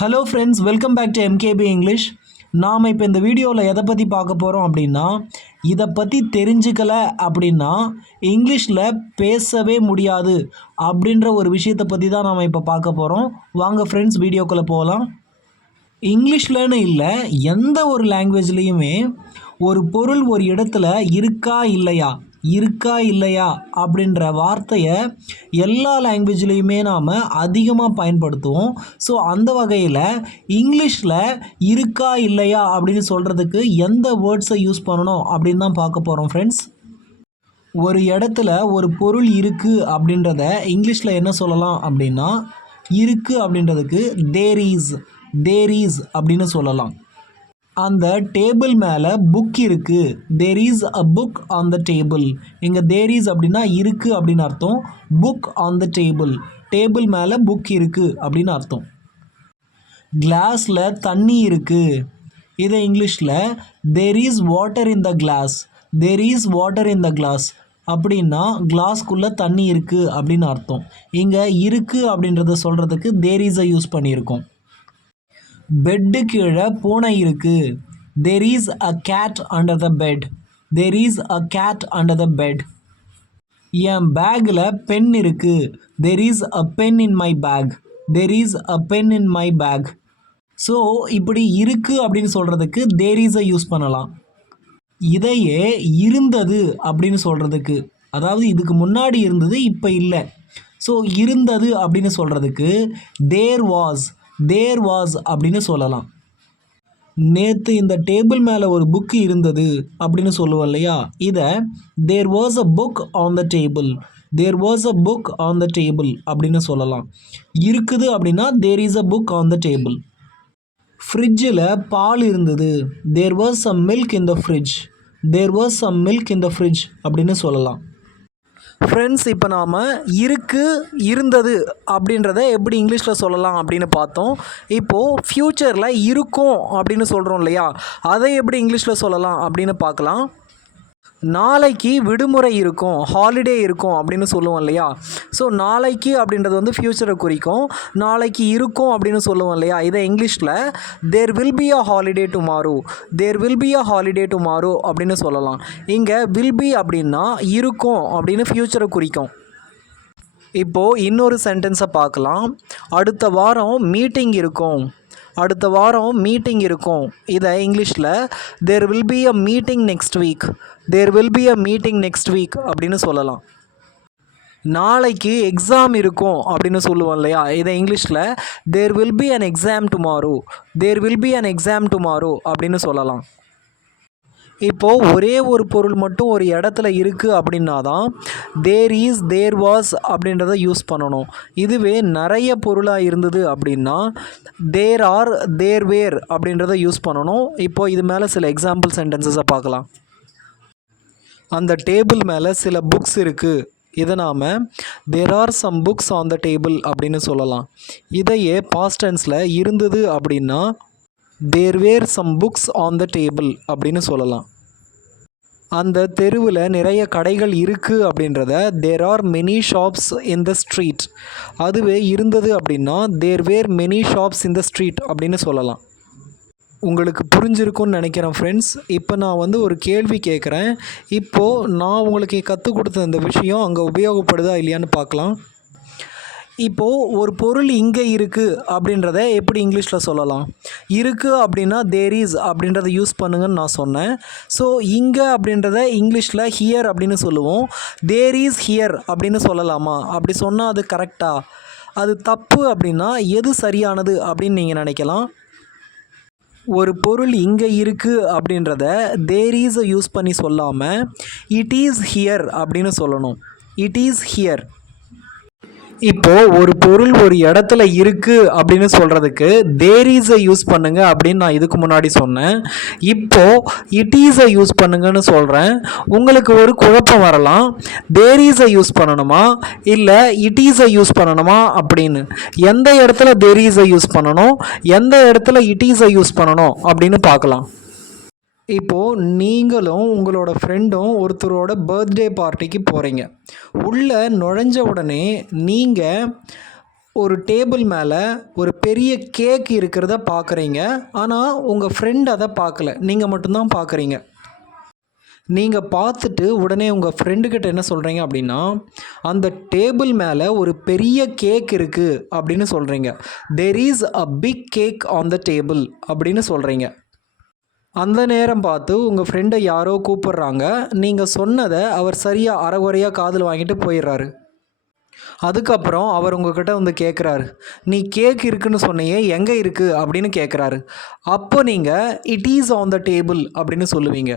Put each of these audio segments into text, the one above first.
Hello friends welcome back to MKP English நாம் இப்போ இந்த வீடியோவில் எதை பற்றி பார்க்க போகிறோம் அப்படின்னா இதை பற்றி தெரிஞ்சுக்கல அப்படின்னா இங்கிலீஷில் பேசவே முடியாது அப்படின்ற ஒரு விஷயத்தை பற்றி தான் நாம் இப்போ பார்க்க போகிறோம் வாங்க ஃப்ரெண்ட்ஸ் வீடியோக்குள்ளே போகலாம் இங்கிலீஷ்லன்னு இல்லை எந்த ஒரு லாங்குவேஜ்லேயுமே ஒரு பொருள் ஒரு இடத்துல இருக்கா இல்லையா? இருக்கா இல்லையா அப்படின்ற வார்த்தையை எல்லா லாங்குவேஜ்லேயுமே நாம் அதிகமாக பயன்படுத்துவோம். ஸோ அந்த வகையில் இங்கிலீஷில் இருக்கா இல்லையா அப்படின்னு சொல்கிறதுக்கு எந்த வேர்ட்ஸை யூஸ் பண்ணணும் அப்படின்னு தான் பார்க்க போகிறோம் ஃப்ரெண்ட்ஸ் ஒரு இடத்துல ஒரு பொருள் இருக்குது அப்படின்றத இங்கிலீஷில் என்ன சொல்லலாம் அப்படின்னா இருக்குது அப்படின்றதுக்கு தேர் இஸ் தேர் இஸ் அப்படின்னு சொல்லலாம். அந்த டேபிள் மேலே புக் இருக்குது there is a book on the table இங்கே தேர் இஸ் அப்படின்னா இருக்குது அப்படின்னு அர்த்தம். Book on the table table மேலே புக் இருக்குது அப்படின்னு அர்த்தம். கிளாஸில் தண்ணி இருக்குது இதை இங்கிலீஷில் there is water in the glass there is water in the glass அப்படின்னா கிளாஸ்க்குள்ளே தண்ணி இருக்குது அப்படின்னு அர்த்தம். இங்கே இருக்குது அப்படின்றத சொல்கிறதுக்கு தேர் இஸை யூஸ் பண்ணியிருக்கோம். பெட்டு கீழே பூனை இருக்குது there is a cat under the bed there is a cat under the bed என் பேக்கில் பென் இருக்குது there is a pen in my bag there is a pen in my bag so இப்படி இருக்குது அப்படின்னு சொல்கிறதுக்கு தேர் இஸை use பண்ணலாம். இதையே இருந்தது அப்படின்னு சொல்கிறதுக்கு அதாவது இதுக்கு முன்னாடி இருந்தது இப்போ இல்லை. ஸோ இருந்தது அப்படின்னு சொல்கிறதுக்கு தேர் வாஸ் தேர் வாஸ் அப்படின்னு சொல்லலாம். நேற்று இந்த டேபிள் மேலே ஒரு புக்கு இருந்தது அப்படின்னு சொல்லுவோம் இல்லையா? இதை there was a book on the table there was a book on the table அப்படின்னு சொல்லலாம். இருக்குது அப்படின்னா there is a book on the table ஃப்ரிட்ஜில் பால் இருந்தது. There was some milk in the fridge there was some milk in the fridge அப்படின்னு சொல்லலாம். Friends இப்போ நாம் இருக்கு இருந்தது அப்படின்றத எப்படி இங்கிலீஷில் சொல்லலாம் அப்படின்னு பார்த்தோம். இப்போது ஃப்யூச்சரில் இருக்கும் அப்படின்னு சொல்கிறோம் இல்லையா? அதை எப்படி இங்கிலீஷில் சொல்லலாம் அப்படின்னு பார்க்கலாம். நாளைக்கு விடுமுறை இருக்கும் ஹாலிடே இருக்கும் அப்படின்னு சொல்லுவோம் இல்லையா? ஸோ நாளைக்கு அப்படின்றது வந்து ஃப்யூச்சரை குறிக்கும். நாளைக்கு இருக்கும் அப்படின்னு சொல்லுவோம் இல்லையா? இதை இங்கிலீஷில் there will be a holiday tomorrow there will be a holiday tomorrow அப்படின்னு சொல்லலாம். இங்கே வில் பி அப்படின்னா இருக்கும் அப்படின்னு ஃப்யூச்சரை குறிக்கும். இப்போது இன்னொரு சென்டென்ஸை பார்க்கலாம். அடுத்த வாரம் மீட்டிங் இருக்கும். அடுத்த வாரம் மீட்டிங் இருக்கும். இதை இங்கிலீஷில் there will be a meeting next week there will be a meeting next week அப்படின்னு சொல்லலாம். நாளைக்கு எக்ஸாம் இருக்கும் அப்படின்னு சொல்லுவோம் இல்லையா? இதை இங்கிலீஷில் there will be an exam tomorrow there will be an exam tomorrow அப்படின்னு சொல்லலாம். இப்போது ஒரே ஒரு பொருள் மட்டும் ஒரு இடத்துல இருக்குது அப்படின்னா தான் தேர் இஸ் தேர் வாஸ் அப்படின்றத யூஸ் பண்ணணும். இதுவே நிறைய பொருளாக இருந்தது அப்படின்னா தேர் ஆர் தேர் வேர் அப்படின்றத யூஸ் பண்ணணும். இப்போது இது மேலே சில எக்ஸாம்பிள் சென்டென்சஸை பார்க்கலாம். அந்த டேபிள் மேலே சில புக்ஸ் இருக்குது இதை நாம் there are some books on the table அப்படின்னு சொல்லலாம். இதையே பாஸ்டன்ஸில் இருந்தது அப்படின்னா there were some books on the table அப்படின்னு சொல்லலாம். அந்த தெருவில் நிறைய கடைகள் இருக்குது அப்படின்றத there are many shops in the street அதுவே இருந்தது அப்படின்னா there were many shops in the street அப்படின்னு சொல்லலாம். உங்களுக்கு புரிஞ்சிருக்கும்னு நினைக்கிறேன் ஃப்ரெண்ட்ஸ் இப்போ நான் வந்து ஒரு கேள்வி கேட்குறேன் இப்போது நான் உங்களுக்கு கற்றுக் கொடுத்த இந்த விஷயம் அங்கே உபயோகப்படுதா இல்லையான்னு பார்க்கலாம். இப்போது ஒரு பொருள் இங்கே இருக்குது அப்படின்றத எப்படி இங்கிலீஷில் சொல்லலாம்? இருக்குது அப்படின்னா தேர் இஸ் அப்படின்றத யூஸ் பண்ணுங்கன்னு நான் சொன்னேன். ஸோ இங்கே அப்படின்றத இங்கிலீஷில் ஹியர் அப்படின்னு சொல்லுவோம். தேர் இஸ் ஹியர் அப்படின்னு சொல்லலாமா? அப்படி சொன்னால் அது கரெக்டாக அது தப்பு அப்படின்னா எது சரியானது அப்படின்னு நீங்கள் நினைக்கலாம். ஒரு பொருள் இங்கே இருக்குது அப்படின்றத தேர் ஈஸை யூஸ் பண்ணி சொல்லாமல் இட் இஸ் ஹியர் அப்படின்னு சொல்லணும். இட் இஸ் ஹியர் இப்போது ஒரு பொருள் ஒரு இடத்துல இருக்குது அப்படின்னு சொல்கிறதுக்கு தேர் இஸை யூஸ் பண்ணுங்க அப்படின்னு நான் இதுக்கு முன்னாடி சொன்னேன். இப்போது இட் இஸை யூஸ் பண்ணுங்கன்னு சொல்கிறேன் உங்களுக்கு ஒரு குழப்பம் வரலாம். தேர் இஸை யூஸ் பண்ணணுமா? இல்லை இட் இஸை யூஸ் பண்ணணுமா அப்படின்னு. எந்த இடத்துல தேர் இஸை யூஸ் பண்ணணும்? எந்த இடத்துல இட் இஸை யூஸ் பண்ணணும் அப்படின்னு பார்க்கலாம். இப்போது நீங்களும் உங்களோட ஃப்ரெண்டும் ஒருத்தரோட பர்த்டே பார்ட்டிக்கு போகிறீங்க உள்ளே நுழைஞ்ச உடனே நீங்கள் ஒரு டேபிள் மேலே ஒரு பெரிய கேக் இருக்கிறத பார்க்குறீங்க ஆனால் உங்கள் ஃப்ரெண்ட் அதை பார்க்கல நீங்கள் மட்டும்தான் பார்க்குறீங்க நீங்கள் பார்த்துட்டு உடனே உங்கள் ஃப்ரெண்டுக்கிட்ட என்ன சொல்கிறீங்க அப்படின்னா அந்த டேபிள் மேலே ஒரு பெரிய கேக் இருக்குது அப்படின்னு சொல்கிறீங்க there is a big cake on the table அப்படின்னு சொல்கிறீங்க அந்த நேரம் பார்த்து உங்கள் ஃப்ரெண்டை யாரோ கூப்பிட்றாங்க. நீங்கள் சொன்னதை அவர் சரியாக அறகுறையாக காதில் வாங்கிட்டு போயிடுறாரு. அதுக்கப்புறம் அவர் உங்ககிட்ட வந்து கேட்குறாரு நீ கேக் இருக்குன்னு சொன்னியே எங்கே இருக்குது அப்படின்னு கேட்குறாரு அப்போ நீங்கள் it is on the table அப்படின்னு சொல்லுவீங்க.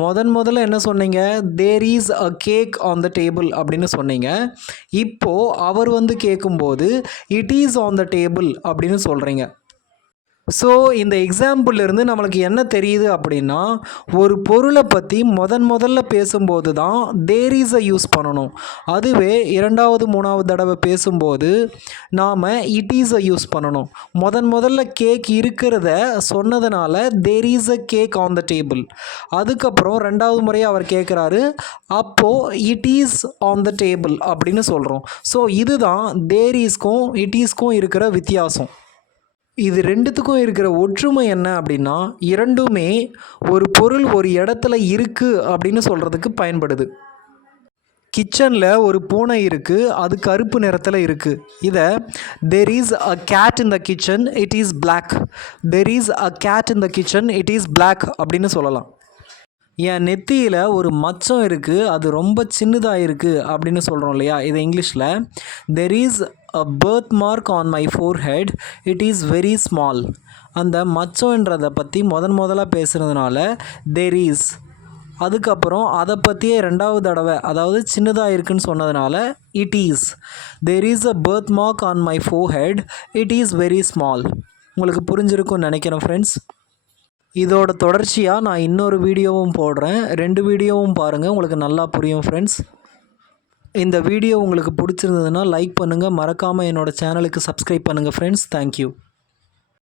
முதன் முதல்ல என்ன சொன்னீங்க? There is a cake on the table அப்படின்னு சொன்னீங்க. இப்போது அவர் வந்து கேட்கும்போது it is on the table அப்படின்னு சொல்கிறீங்க ஸோ இந்த எக்ஸாம்பிள்லேருந்து நம்மளுக்கு என்ன தெரியுது அப்படின்னா ஒரு பொருளை பற்றி முதன் முதல்ல பேசும்போது தான் தேர் இஸ் யூஸ் பண்ணணும். அதுவே இரண்டாவது மூணாவது தடவை பேசும்போது நாம் இட் இஸ் யூஸ் பண்ணணும். முதன் முதல்ல கேக் இருக்கிறத சொன்னதுனால there is a cake on the table அதுக்கப்புறம் ரெண்டாவது முறையாக அவர் கேட்குறாரு அப்போது it is on the table அப்படின்னு சொல்கிறோம் ஸோ இதுதான் தேர் இஸ்க்கும் இட் இஸ்க்கும் இருக்கிற வித்தியாசம். இது ரெண்டுத்துக்கும் இருக்கிற ஒற்றுமை என்ன அப்படின்னா இரண்டுமே ஒரு பொருள் ஒரு இடத்துல இருக்குது அப்படின்னு சொல்கிறதுக்கு பயன்படுது. கிச்சனில் ஒரு பூனை இருக்குது அது கருப்பு நிறத்தில் இருக்குது இதை there is a cat in the kitchen it is black there is a cat in the kitchen it is black அப்படின்னு சொல்லலாம். என் நெத்தியில் ஒரு மச்சம் இருக்குது அது ரொம்ப சின்னதாக இருக்குது அப்படின்னு சொல்கிறோம் இல்லையா? இது இங்கிலீஷில் there is a birthmark on my forehead it is very small அந்த மச்சம்ன்றதை பற்றி முதன் முதலாக பேசுகிறதுனால தெர் இஸ் அதுக்கப்புறம் அதை பற்றியே ரெண்டாவது தடவை அதாவது சின்னதாக இருக்குன்னு சொன்னதுனால it is there is a birthmark on my forehead it is very small உங்களுக்கு புரிஞ்சிருக்கும்னு நினைக்கிறேன் ஃப்ரெண்ட்ஸ் இதோட தொடர்ச்சியாக நான் இன்னொரு வீடியோவும் போடுறேன். ரெண்டு வீடியோவும் பாருங்கள் உங்களுக்கு நல்லா புரியும் ஃப்ரெண்ட்ஸ் இந்த வீடியோ உங்களுக்கு பிடிச்சிருந்ததுன்னா லைக் பண்ணுங்கள் மறக்காமல் என்னோடய சேனலுக்கு சப்ஸ்கிரைப் பண்ணுங்கள் ஃப்ரெண்ட்ஸ் தேங்க்யூ